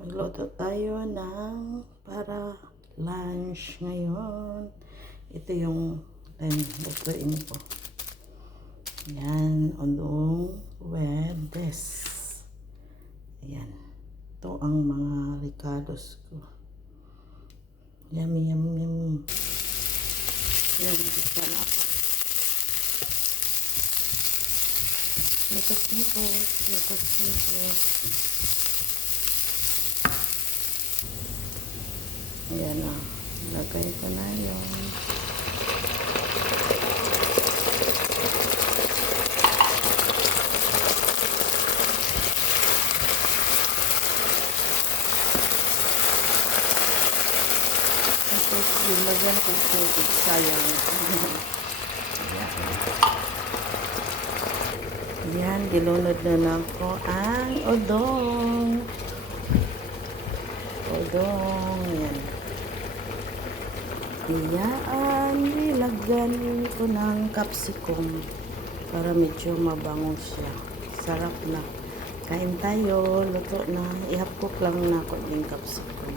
Magluto tayo ng para lunch ngayon. Ito yung lutuin ko. Yan, udong Huwebes. Ayan. Ito ang mga ricados ko. Yummy, yummy, yummy. Yan, gusto na ako. Nikos. Ayan na. Lagay ko na yun. Tapos, lagyan ko tubig. Sayang. Ayan. Ayan, dilunod na ako ang udong. Ayan. Iyaan, nilagyan ko ng capsicum para medyo mabango siya. Sarap na. Kain tayo, luto na. Ihapkok lang na ako yung capsicum.